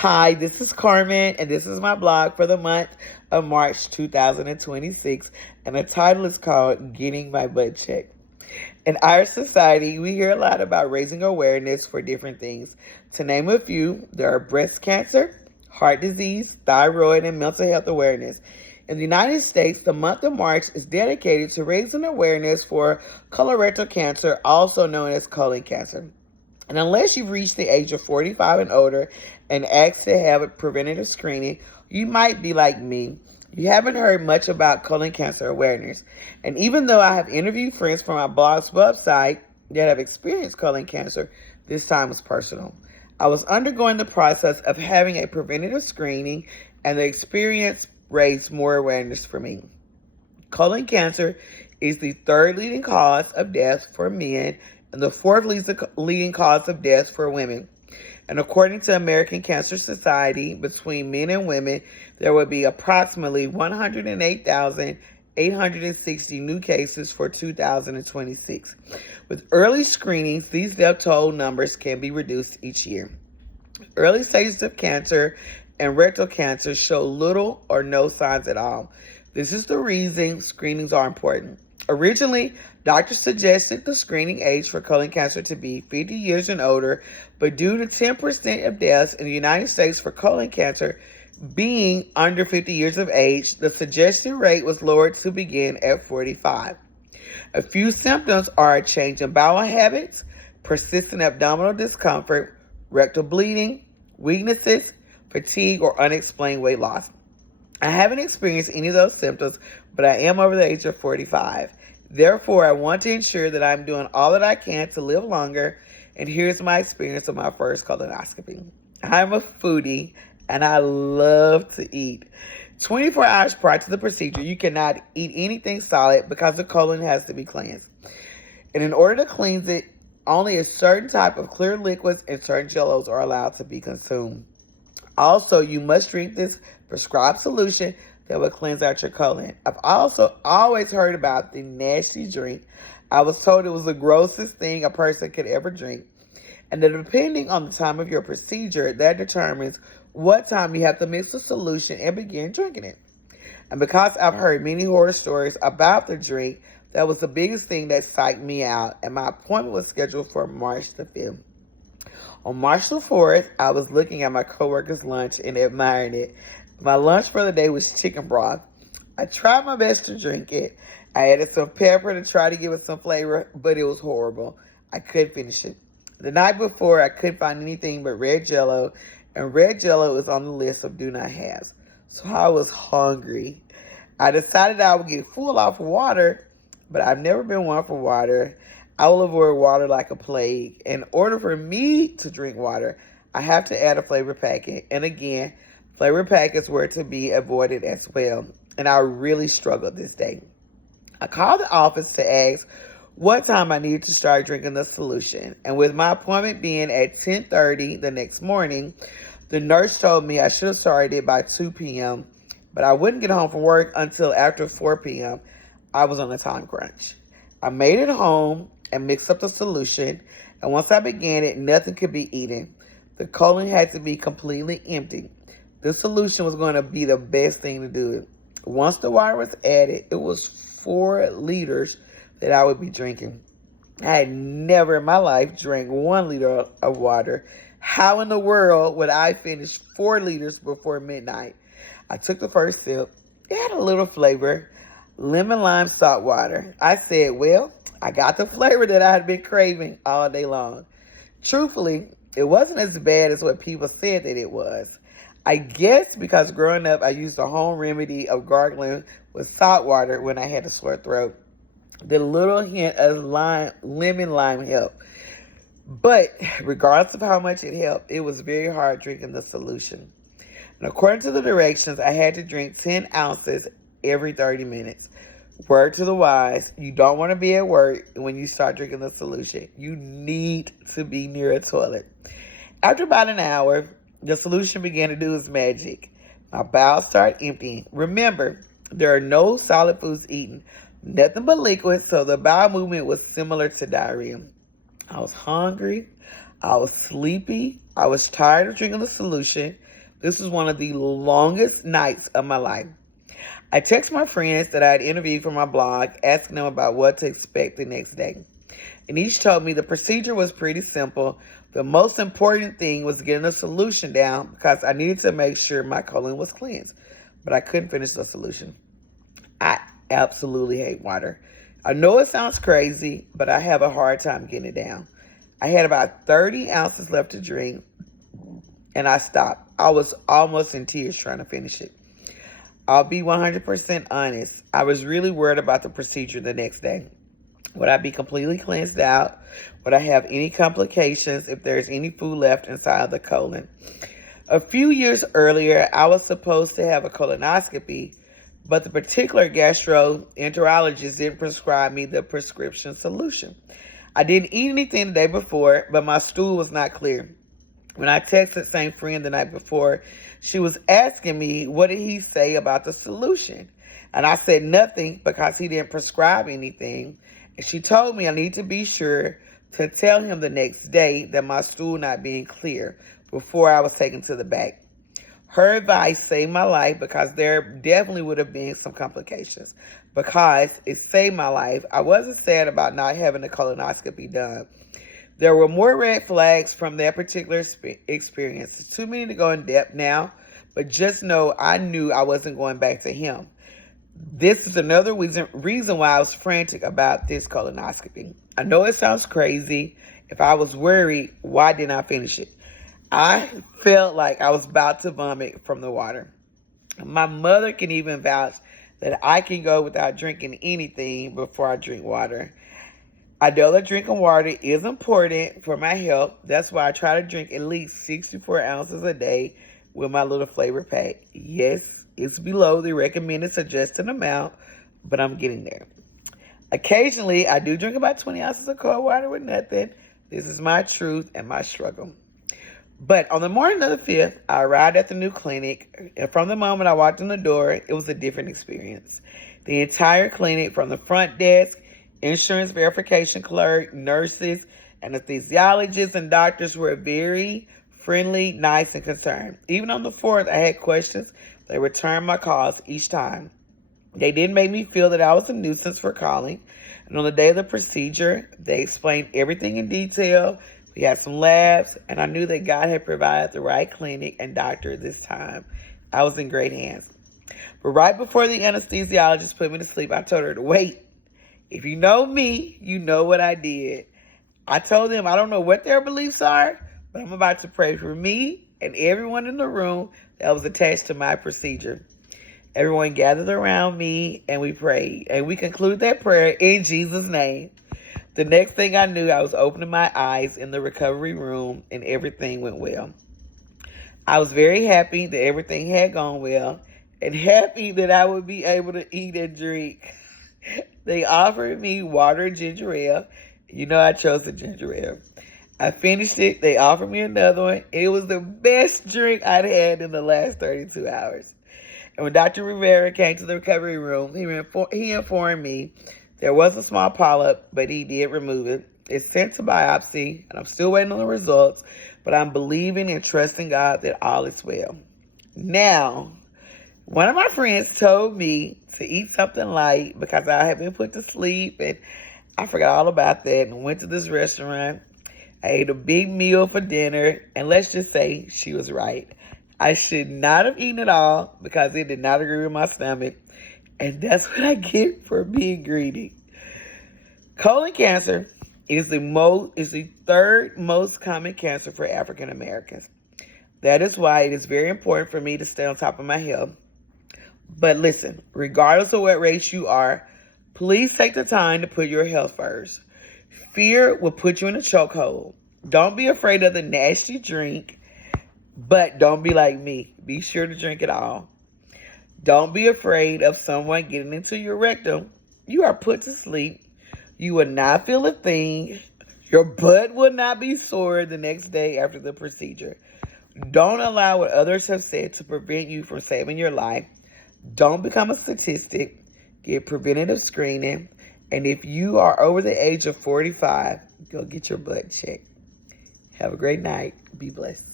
Hi, this is Carmen, and this is my blog for the month of March 2026, and the title is called Getting My Butt Checked. In our society, we hear a lot about raising awareness for different things. To name a few, there are breast cancer, heart disease, thyroid, and mental health awareness. In the United States, the month of March is dedicated to raising awareness for colorectal cancer, also known as colon cancer. And unless you've reached the age of 45 and older and asked to have a preventative screening, you might be like me. You haven't heard much about colon cancer awareness. And even though I have interviewed friends from my blog's website that have experienced colon cancer, this time was personal. I was undergoing the process of having a preventative screening, and the experience raised more awareness for me. Colon cancer is the third leading cause of death for men and the fourth leading cause of death for women. And according to American Cancer Society, between men and women, there will be approximately 108,860 new cases for 2026. With early screenings, these death toll numbers can be reduced each year. Early stages of cancer and rectal cancer show little or no signs at all. This is the reason screenings are important. Originally, doctors suggested the screening age for colon cancer to be 50 years and older, but due to 10% of deaths in the United States for colon cancer being under 50 years of age, the suggested rate was lowered to begin at 45. A few symptoms are a change in bowel habits, persistent abdominal discomfort, rectal bleeding, weaknesses, fatigue, or unexplained weight loss. I haven't experienced any of those symptoms, but I am over the age of 45. Therefore, I want to ensure that I'm doing all that I can to live longer, and here's my experience of my first colonoscopy. I'm a foodie, and I love to eat. 24 hours prior to the procedure, you cannot eat anything solid because the colon has to be cleansed. And in order to cleanse it, only a certain type of clear liquids and certain jellos are allowed to be consumed. Also, you must drink this prescribed solution that will cleanse out your colon. I've also always heard about the nasty drink. I was told it was the grossest thing a person could ever drink. And then depending on the time of your procedure, that determines what time you have to mix the solution and begin drinking it. And because I've heard many horror stories about the drink, that was the biggest thing that psyched me out. And my appointment was scheduled for March the 5th. On March the 4th, I was looking at my coworker's lunch and admiring it. My lunch for the day was chicken broth. I tried my best to drink it. I added some pepper to try to give it some flavor, but it was horrible. I couldn't finish it. The night before, I couldn't find anything but red jello, and red jello is on the list of do not haves. So I was hungry. I decided I would get full off of water, but I've never been one for water. I will avoid water like a plague. In order for me to drink water, I have to add a flavor packet. And again, flavor packets were to be avoided as well. And I really struggled this day. I called the office to ask what time I needed to start drinking the solution. And with my appointment being at 10:30 the next morning, the nurse told me I should have started it by 2 p.m., but I wouldn't get home from work until after 4 p.m. I was on a time crunch. I made it home and mixed up the solution, and once I began it, nothing could be eaten. The colon had to be completely empty. This solution was going to be the best thing to do it. Once the water was added, it was 4 liters that I would be drinking. I had never in my life drank 1 liter of water. How in the world would I finish 4 liters before midnight? I took the first sip. It had a little flavor. Lemon lime salt water. I said, well, I got the flavor that I had been craving all day long. Truthfully, it wasn't as bad as what people said that it was. I guess because growing up, I used a home remedy of gargling with salt water when I had a sore throat. The little hint of lemon lime helped. But regardless of how much it helped, it was very hard drinking the solution. And according to the directions, I had to drink 10 ounces every 30 minutes. Word to the wise, you don't want to be at work when you start drinking the solution. You need to be near a toilet. After about an hour, the solution began to do its magic. My bowels started emptying. Remember, there are no solid foods eaten, nothing but liquids, so the bowel movement was similar to diarrhea. I was hungry. I was sleepy. I was tired of drinking the solution. This was one of the longest nights of my life. I texted my friends that I had interviewed for my blog, asking them about what to expect the next day. And each told me the procedure was pretty simple. The most important thing was getting a solution down because I needed to make sure my colon was cleansed. But I couldn't finish the solution. I absolutely hate water. I know it sounds crazy, but I have a hard time getting it down. I had about 30 ounces left to drink, and I stopped. I was almost in tears trying to finish it. I'll be 100% honest. I was really worried about the procedure the next day. Would I be completely cleansed out? Would I have any complications if there's any food left inside of the colon? A few years earlier, I was supposed to have a colonoscopy, but the particular gastroenterologist didn't prescribe me the prescription solution. I didn't eat anything the day before, but my stool was not clear. When I texted the same friend the night before, she was asking me, what did he say about the solution? And I said nothing because he didn't prescribe anything. And she told me I need to be sure to tell him the next day that my stool not being clear before I was taken to the back. Her advice saved my life because there definitely would have been some complications. Because it saved my life, I wasn't sad about not having a colonoscopy done. There were more red flags from that particular experience. It's too many to go in depth now, but just know I knew I wasn't going back to him. This is another reason why I was frantic about this colonoscopy. I know it sounds crazy. If I was worried, why didn't I finish it? I felt like I was about to vomit from the water. My mother can even vouch that I can go without drinking anything before I drink water. I know that drinking water is important for my health. That's why I try to drink at least 64 ounces a day with my little flavor pack. Yes, it's below the recommended suggested amount, but I'm getting there. Occasionally, I do drink about 20 ounces of cold water with nothing. This is my truth and my struggle. But on the morning of the 5th, I arrived at the new clinic, and from the moment I walked in the door, it was a different experience. The entire clinic, from the front desk, insurance verification clerk, nurses, anesthesiologists, and doctors were very friendly, nice, and concerned. Even on the 4th, I had questions. They returned my calls each time. They didn't make me feel that I was a nuisance for calling. And on the day of the procedure, they explained everything in detail. We had some labs, and I knew that God had provided the right clinic and doctor this time. I was in great hands. But right before the anesthesiologist put me to sleep, I told her to wait. If you know me, you know what I did. I told them I don't know what their beliefs are, but I'm about to pray for me and everyone in the room that was attached to my procedure. Everyone gathered around me and we prayed. And we concluded that prayer in Jesus' name. The next thing I knew, I was opening my eyes in the recovery room and everything went well. I was very happy that everything had gone well and happy that I would be able to eat and drink. They offered me water and ginger ale. You know I chose the ginger ale. I finished it. They offered me another one. It was the best drink I'd had in the last 32 hours. And when Dr. Rivera came to the recovery room, he informed me there was a small polyp, but he did remove it. It's sent to biopsy, and I'm still waiting on the results, but I'm believing and trusting God that all is well. Now, one of my friends told me to eat something light because I had been put to sleep, and I forgot all about that and went to this restaurant. I ate a big meal for dinner, and let's just say she was right. I should not have eaten it all because it did not agree with my stomach. And that's what I get for being greedy. Colon cancer is the third most common cancer for African Americans. That is why it is very important for me to stay on top of my health. But listen, regardless of what race you are, please take the time to put your health first. Fear will put you in a chokehold. Don't be afraid of the nasty drink, but don't be like me. Be sure to drink it all. Don't be afraid of someone getting into your rectum. You are put to sleep. You will not feel a thing. Your butt will not be sore the next day after the procedure. Don't allow what others have said to prevent you from saving your life. Don't become a statistic. Get preventative screening. And if you are over the age of 45, go get your butt checked. Have a great night. Be blessed.